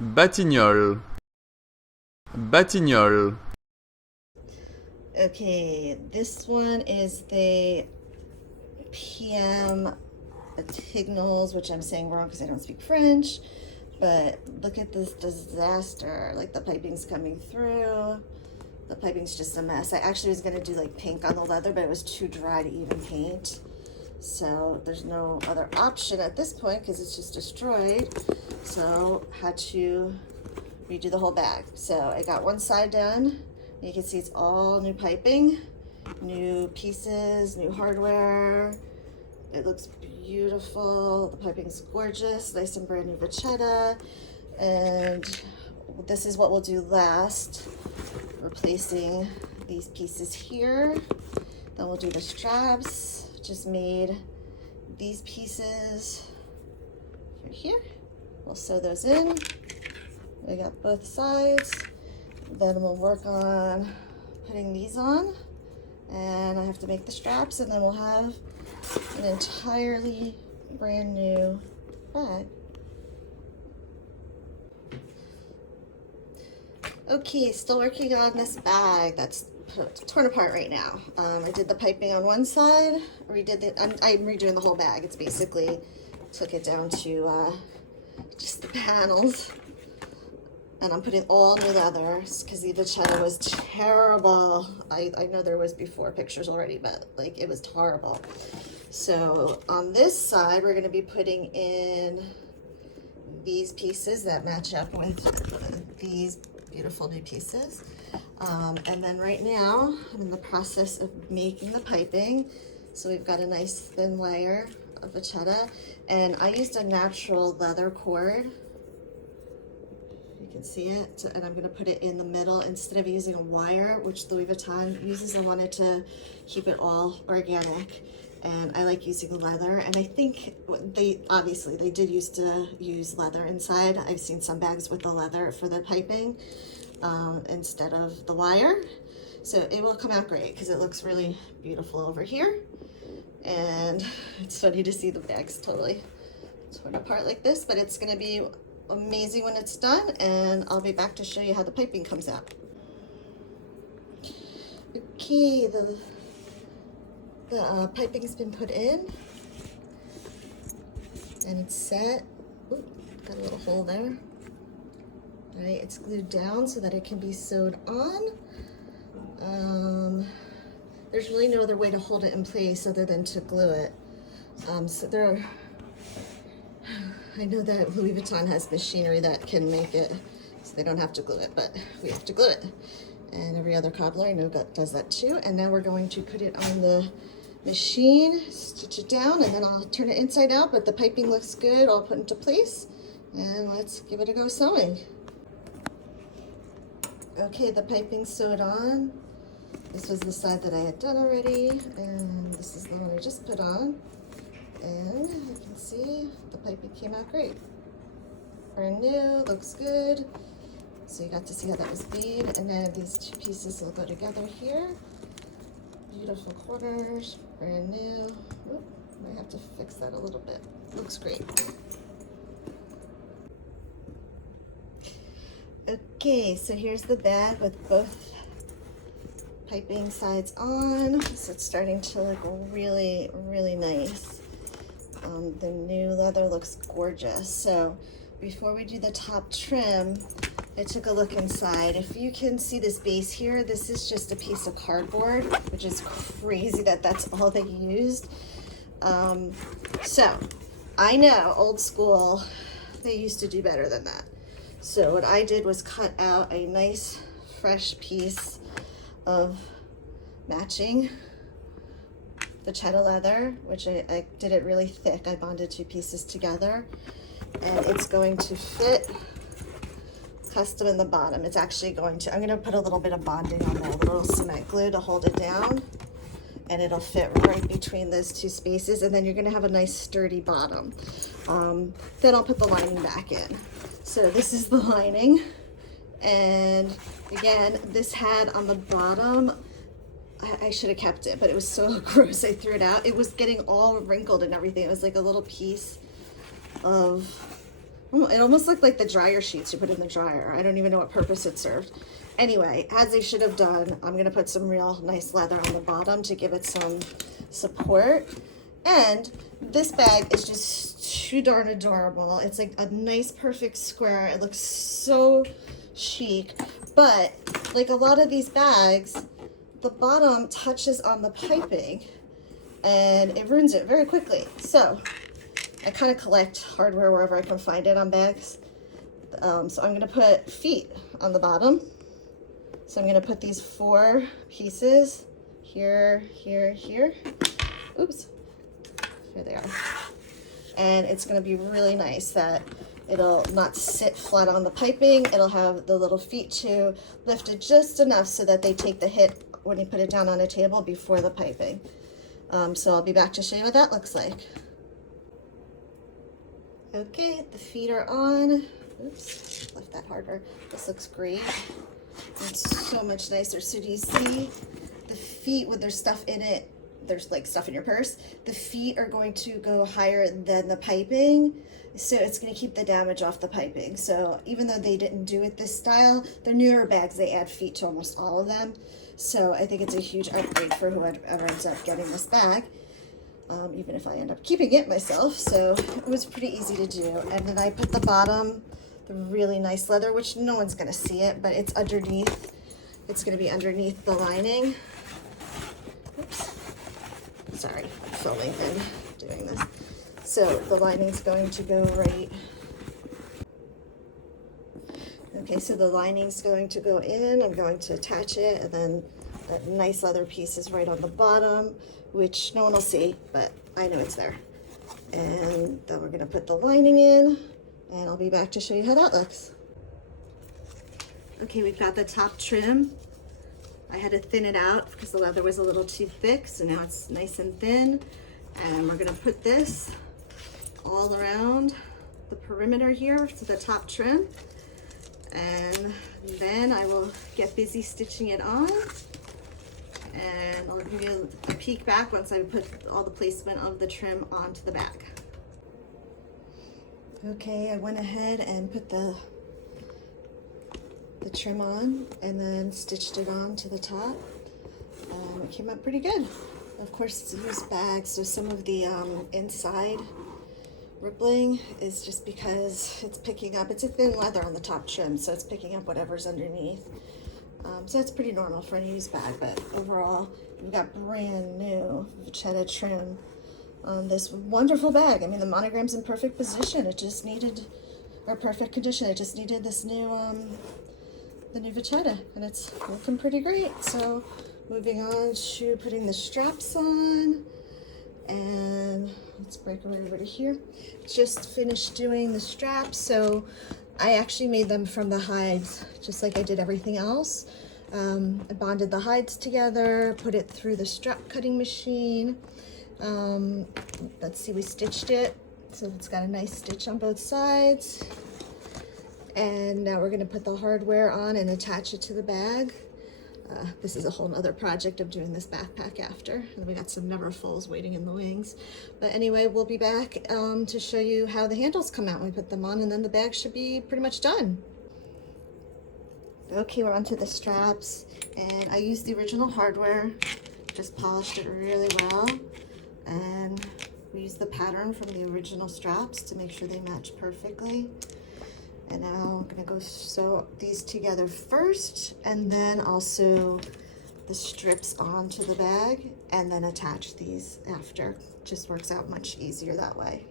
Batignolles. Batignolles. Okay, this one is the PM Tignolles, which I'm saying wrong because I don't speak French. But look at this disaster. Like the piping's coming through. The piping's just a mess. I actually was gonna do like pink on the leather, but it was too dry to even paint. So there's no other option at this point because it's just destroyed. So had to redo the whole bag. So I got one side done. You can see it's all new piping, new pieces, new hardware. It looks beautiful. The piping's gorgeous, nice and brand new vachetta. And this is what we'll do last, replacing these pieces here. Then we'll do the straps. Just made these pieces here. We'll sew those in. We got both sides. Then we'll work on putting these on. And I have to make the straps, and then we'll have an entirely brand new bag. Okay, still working on this bag that's torn apart right now. I did the piping on one side, I'm redoing the whole bag. It's basically, took it down to just the panels. And I'm putting all new leather because the vachetta was terrible. I know there was before pictures already, but like it was horrible. So on this side, we're gonna be putting in these pieces that match up with these beautiful new pieces. And then right now, I'm in the process of making the piping. So we've got a nice thin layer of vachetta, and I used a natural leather cord. You can see it, and I'm gonna put it in the middle instead of using a wire, which Louis Vuitton uses. I wanted to keep it all organic, and I like using leather. And I think they did used to use leather inside. I've seen some bags with the leather for the piping instead of the wire. So it will come out great because it looks really beautiful over here. And it's funny to see the bags totally torn apart like this, but it's gonna be amazing when it's done, and I'll be back to show you how the piping comes out. Okay, the piping's been put in, and it's set. Ooh, got a little hole there. All right, it's glued down so that it can be sewed on. There's really no other way to hold it in place other than to glue it. I know that Louis Vuitton has machinery that can make it so they don't have to glue it, but we have to glue it. And every other cobbler I know does that too. And now we're going to put it on the machine, stitch it down, and then I'll turn it inside out, but the piping looks good, all put into place. And let's give it a go sewing. Okay, the piping's sewed on. This was the side that I had done already, and this is the one I just put on. And you can see the piping came out great. Brand new, looks good. So you got to see how that was made. And then these two pieces will go together here. Beautiful corners, brand new. Oop, might have to fix that a little bit. Looks great. Okay, so here's the bag with both piping sides on. So it's starting to look really, really nice. The new leather looks gorgeous. So before we do the top trim, I took a look inside. If you can see this base here, this is just a piece of cardboard, which is crazy that that's all they used. So I know, old school, they used to do better than that. So what I did was cut out a nice fresh piece of matching vachetta leather, which I did it really thick. I bonded two pieces together, and it's going to fit custom in the bottom. It's actually going to, I'm going to put a little bit of bonding on there, a little cement glue to hold it down, and it'll fit right between those two spaces, and then you're going to have a nice sturdy bottom. Then I'll put the lining back in. So this is the lining, and again, this had on the bottom, I should have kept it, but it was so gross I threw it out. It was getting all wrinkled and everything. It was like a little piece of It almost looked like the dryer sheets you put in the dryer. I don't even know what purpose it served. Anyway, as they should have done, I'm gonna put some real nice leather on the bottom to give it some support. And this bag is just too darn adorable. It's like a nice perfect square. It looks so chic, but like a lot of these bags, the bottom touches on the piping and it ruins it very quickly. So I kind of collect hardware wherever I can find it on bags. So I'm gonna put feet on the bottom. So I'm gonna put these 4 pieces here, here, here. Oops, here they are. And it's gonna be really nice that it'll not sit flat on the piping. It'll have the little feet too lifted just enough so that they take the hit when you put it down on a table before the piping. So I'll be back to show you what that looks like. Okay, the feet are on. Oops, left that harder. This looks great. It's so much nicer. So do you see the feet with their stuff in it? There's like stuff in your purse. The feet are going to go higher than the piping. So it's going to keep the damage off the piping. So even though they didn't do it this style, the newer bags, they add feet to almost all of them. So I think it's a huge upgrade for whoever ends up getting this bag. Even if I end up keeping it myself. So it was pretty easy to do. And then I put the bottom, the really nice leather, which no one's gonna see it, but it's underneath. It's gonna be underneath the lining. Oops, sorry, filming and doing this. So the lining's going to go right. Okay, so the lining's going to go in. I'm going to attach it, and then that nice leather piece is right on the bottom, which no one will see, but I know it's there. And then we're gonna put the lining in, and I'll be back to show you how that looks. Okay, we've got the top trim. I had to thin it out because the leather was a little too thick, so now it's nice and thin. And we're gonna put this all around the perimeter here to the top trim. And then I will get busy stitching it on. And I'll give you a peek back once I put all the placement of the trim onto the back. Okay, I went ahead and put the trim on and then stitched it on to the top. It came out pretty good. Of course, it's a used bag, so some of the inside rippling is just because it's picking up, it's a thin leather on the top trim, so it's picking up whatever's underneath. So it's pretty normal for a used bag, but overall, we've got brand new Vachetta trim on this wonderful bag. I mean, the monogram's in perfect position. It just needed, or perfect condition. It just needed this new, the new Vachetta, and it's looking pretty great. So moving on to putting the straps on, and let's break over to here. Just finished doing the straps, so I actually made them from the hides, just like I did everything else. I bonded the hides together, put it through the strap cutting machine. Let's see, we stitched it, so it's got a nice stitch on both sides. And now we're gonna put the hardware on and attach it to the bag. This is a whole nother project of doing this backpack after. And we got some Neverfulls waiting in the wings. But anyway, we'll be back to show you how the handles come out when we put them on, and then the bag should be pretty much done. Okay, we're onto the straps, and I used the original hardware, just polished it really well, and we used the pattern from the original straps to make sure they match perfectly. And now I'm gonna go sew these together first, and then I'll sew the strips onto the bag and then attach these after. Just works out much easier that way.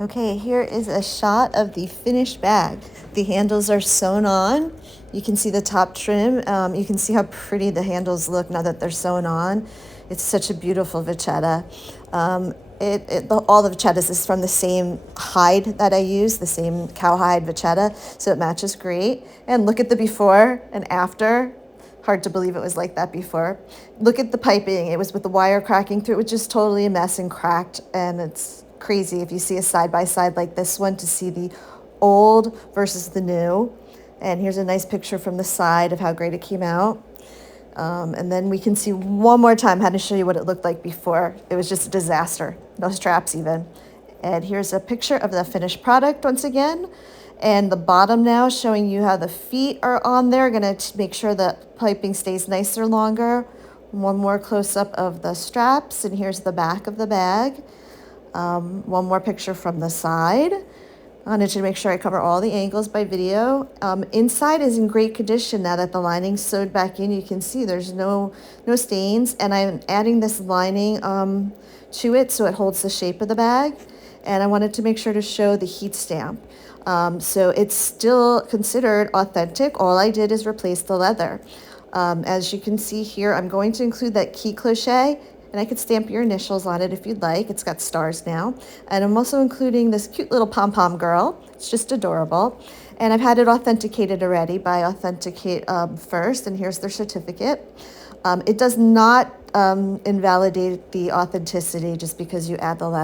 Okay, here is a shot of the finished bag. The handles are sewn on. You can see the top trim. You can see how pretty the handles look now that they're sewn on. It's such a beautiful Vachetta. All the Vachettas is from the same hide that I use, the same cowhide Vachetta, so it matches great. And look at the before and after. Hard to believe it was like that before. Look at the piping. It was with the wire cracking through. It was just totally a mess and cracked, and it's crazy if you see a side-by-side like this one to see the old versus the new. And here's a nice picture from the side of how great it came out. And then we can see one more time how to show you what it looked like before. It was just a disaster. No straps even. And here's a picture of the finished product once again. And the bottom now showing you how the feet are on there. Gonna make sure the piping stays nicer longer. One more close up of the straps, and here's the back of the bag. One more picture from the side. I wanted to make sure I cover all the angles by video. Inside is in great condition now that the lining's sewed back in. You can see there's no stains, and I'm adding this lining to it so it holds the shape of the bag. And I wanted to make sure to show the heat stamp. So it's still considered authentic. All I did is replace the leather. As you can see here, I'm going to include that key cloche, and I could stamp your initials on it if you'd like. It's got stars now. And I'm also including this cute little pom-pom girl. It's just adorable. And I've had it authenticated already by Authenticate First, and here's their certificate. It does not invalidate the authenticity just because you add the leather.